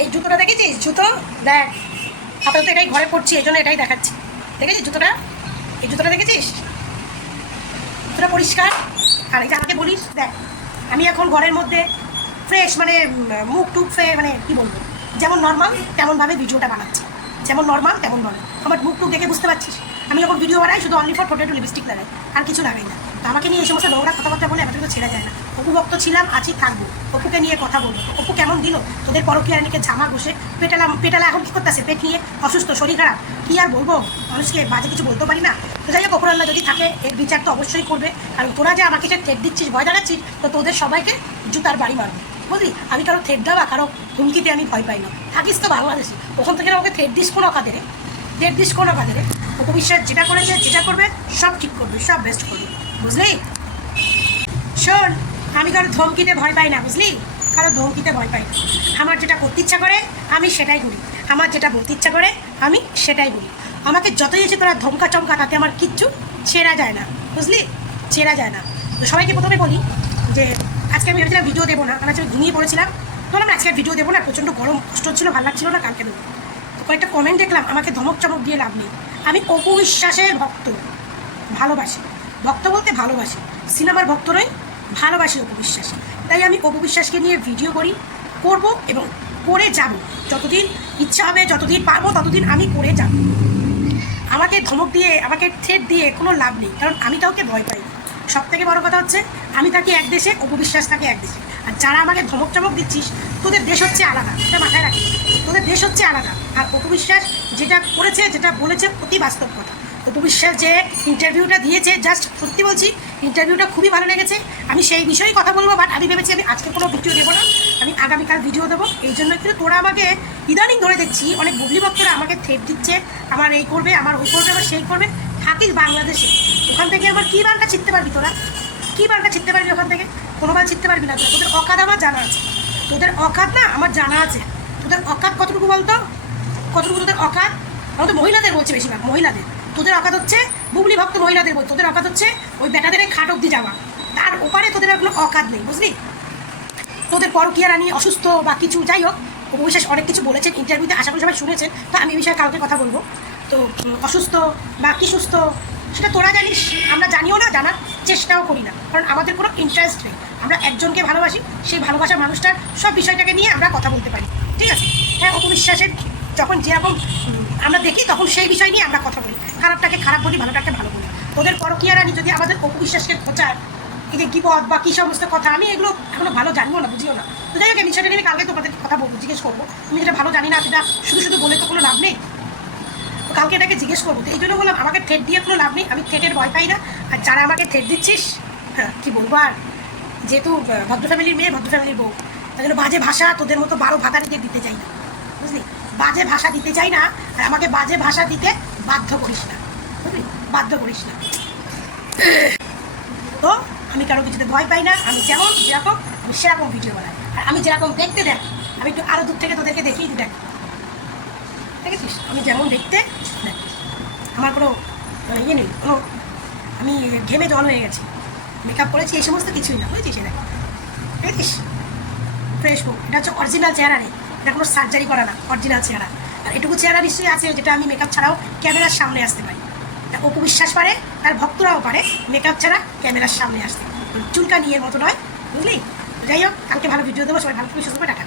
এই জুতোটা দেখেছিস? জুতো দেখ, আপাতত এটাই ঘরে পড়ছি, এই জন্য এটাই দেখাচ্ছি। দেখেছিস জুতোটা? এই জুতোটা দেখেছিস? জুতোটা পরিষ্কার। আর এটা আমাকে বলিস, দেখ আমি এখন ঘরের মধ্যে ফ্রেশ, মানে মুখ টুক মানে কী বলবো, যেমন নর্মাল তেমনভাবে ভিডিওটা বানাচ্ছি। যেমন নর্মাল তেমন নর্মাল, আমার মুখ টুক দেখে বুঝতে পারছিস আমি যখন ভিডিও বানাই শুধু অনলি ফর ফটো একটু লিপস্টিক লাগাই, আর কিছু লাগাই না। তো আমাকে নিয়ে এই সমস্ত নোংরা কথাবার্তা বলে আমাদের তো ছেড়ে যায় না। অপু ভক্ত ছিলাম, আছি, থাকবো। অপুকে নিয়ে কথা বলবো। অপু কেমন দিল তোদের পরকীয়ানিকে জামা ঘষে পেটালা এখন কী করতেছে? পেট নিয়ে অসুস্থ, শরীর খারাপ, কী আর বলবো মানুষকে, বাজে কিছু বলতেও পারি না। তো যাই হোক, অপরাল্লা যদি থাকে এর বিচার তো অবশ্যই করবে। কারণ তোরা যে আমাকে যে থ্রেট দিচ্ছিস, ভয় দেখাচ্ছিস, তো তোদের সবাইকে জুতার বাড়ি মারবে, বুঝলি? আমি কারো থ্রেট দেওয়া, কারো হুমকিতে আমি ভয় পাই না। থাকিস তো বাংলাদেশে, ওখান থেকে আমাকে থ্রেট দিস কোনো কাদের, থ্রেট দিস কোনো কাদের। উপবিশ্বাস যেটা করেছে, যেটা করবে সব ঠিক করবে, সব বেস্ট করবে, বুঝলি? শোন, আমি কারো ধমকিতে ভয় পাই না, বুঝলি? কারো ধমকিতে ভয় পাই না। আমার যেটা করতে ইচ্ছা করে আমি সেটাই করি, আমার যেটা বলতে ইচ্ছা করে আমি সেটাই বলি। আমাকে যতই এসে তোরা ধমকা চমকা, তাতে আমার কিচ্ছু ছেঁড়া যায় না, বুঝলি? ছেঁড়া যায় না। তো সবাইকে প্রথমে বলি যে আজকে আমি ভেবেছিলাম ভিডিও দেবো না, কারণ আজকে ঘুমিয়ে পড়েছিলাম। বললাম আজকে ভিডিও দেবো না, প্রচণ্ড গরম, কষ্ট হচ্ছিলো, ভালো লাগছিল না, কালকে দেবো। তো কয়েকটা কমেন্ট দেখলাম, আমাকে ধমক চমক দিয়ে লাভ নেই। আমি অপু বিশ্বাসের ভক্ত, ভালোবাসি। ভক্ত বলতে ভালোবাসি, সিনেমার ভক্ত নয়, ভালোবাসি অপু বিশ্বাস। তাই আমি অপু বিশ্বাসকে নিয়ে ভিডিও করব এবং করে যাব। যতদিন ইচ্ছা হবে, যতদিন পারবো, ততদিন আমি করে যাব। আমাকে ধমক দিয়ে, আমাকে থ্রেট দিয়ে কোনো লাভ নেই, কারণ আমি কাউকে ভয় পাই না। সব থেকে বড় কথা হচ্ছে আমি থাকি এক দেশে, অপু বিশ্বাস থাকে এক দেশে। আর যারা আমাকে ধমক চমক দিচ্ছিস, তোদের দেশ হচ্ছে আলাদা, এটা মাথায় রাখি। তোদের দেশ হচ্ছে আলাদা। আর অপু বিশ্বাস যেটা করেছে, যেটা বলেছে, অতি বাস্তব কথা। অপু বিশ্বাস যে ইন্টারভিউটা দিয়েছে, জাস্ট সত্যি বলছি, ইন্টারভিউটা খুবই ভালো লেগেছে। আমি সেই বিষয়েই কথা বলবো, বাট আমি ভেবেছি আমি আজকে কোনো ভিডিও দেবো না, আমি আগামীকাল ভিডিও দেবো। এই জন্য কিন্তু তোরা আমাকে ইদানিং ধরে দেখছি অনেক বুবলি ভক্তরা আমাকে থ্রেট দিচ্ছে, আমার এই করবে, আমার ওই করবে, আমার সেই করবে। থাকিস বাংলাদেশে, ওখান থেকে আমার কী বারটা ছিটতে পারবি তোরা? কী বারটা ছিটতে পারবি ওখান থেকে? কোনো বার ছিটতে পারবি না। তোদের অকাত আমার জানা আছে, তোদের অকাত না আমার জানা আছে। তোদের অকাত কতটুকু বলতো? কতটুকু তোদের অকাত? আমরা তো মহিলাদের বলছি, বেশিরভাগ মহিলাদের। তোদের অকাত হচ্ছে বুবলি ভক্ত মহিলাদের বলছে, তোদের অকাত হচ্ছে ওই বেটাদের খাট অব্দি যাওয়া, তার ওপারে তোদের কোনো অকাত নেই, বুঝলি? তোদের পরকীয়া রানী অসুস্থ বা কিছু, যাই হোক, অবিশ্বাস অনেক কিছু বলেছেন ইন্টারভিউতে, আশা করি সবাই শুনেছেন। তো আমি এই বিষয়ে কালকে কথা বলবো। তো অসুস্থ বা কি সুস্থ সেটা তোরা জানিস, আমরা জানিও না, জানার চেষ্টাও করি না, কারণ আমাদের কোনো ইন্টারেস্ট নেই। আমরা একজনকে ভালোবাসি, সেই ভালোবাসা মানুষটার সব বিষয়টাকে নিয়ে আমরা কথা বলতে পারি, ঠিক আছে? হ্যাঁ, অপবিশ্বাসের যখন যেরকম আমরা দেখি, তখন সেই বিষয় নিয়ে আমরা কথা বলি, খারাপটাকে খারাপ বলি, ভালোটাকে ভালো বলি। তোদের পরকীয়া রানী যদি আমাদের অপবিশ্বাসকে খোঁচায়, এই যে বিপদ বা কী সমস্ত কথা, আমি এগুলো এখনো ভালো জানিও না, বুঝিও না। তো যাই হোক, এই বিষয়টা নিয়ে কালকে তোমাদের কথা বলবো, জিজ্ঞেস করবো। তুমি যেটা ভালো জানি না সেটা শুধু শুধু বলে তো কোনো লাভ নেই। তো কালকে এটাকে জিজ্ঞেস করবো। তো এই জন্য বললাম আমাকে থ্রেট দিয়ে কোনো লাভ নেই, আমি থ্রেটের ভয় পাই না। আর যারা আমাকে থ্রেট দিচ্ছিস, হ্যাঁ কী বলবো আর, যেহেতু ভদ্র ফ্যামিলির মেয়ে, ভদ্র ফ্যামিলির বউ, তাই জন্য বাজে ভাষা তোদের মতো 12 ভাতারিকে দিতে চাই না, বুঝলি? বাজে ভাষা দিতে চাই না, আর আমাকে বাজে ভাষা দিতে বাধ্য করিস না, বুঝলি? বাধ্য করিস না। তো আমি কারো কিছুতে ভয় পাই না, আমি যেমন যেরকম আমি সেরকম ভিডিও বানাই। আর আমি যেরকম দেখতে দেখ, আমি একটু আরও দূর থেকে তোদেরকে দেখিয়ে দেখ, দেখেছিস আমি যেমন দেখতে দেখ, আমার কোনো ইয়ে নেই, কোনো আমি ঘেমে জল হয়ে গেছি, মেকআপ করেছি, এই সমস্ত কিছুই না, বুঝেছিস? দেখ, দেখেছিস ফ্রেশ মুখ, এটা হচ্ছে অরিজিনাল চেহারা নেই, এটা কোনো সার্জারি করা না, অরিজিনাল চেহারা। আর এটুকু চেহারা নিশ্চয়ই আছে যেটা আমি মেকআপ ছাড়াও ক্যামেরার সামনে আসতে পারি। তা অপু বিশ্বাস পারে, তার ভক্তরাও পারে মেকআপ ছাড়া ক্যামেরার সামনে আসতে, চুলকা নিয়ে মতো নয়, বুঝলি? যাই হোক, কালকে ভালো ভিডিও দেবো, সবাই ভালো করে সুস্থ করে টাকা।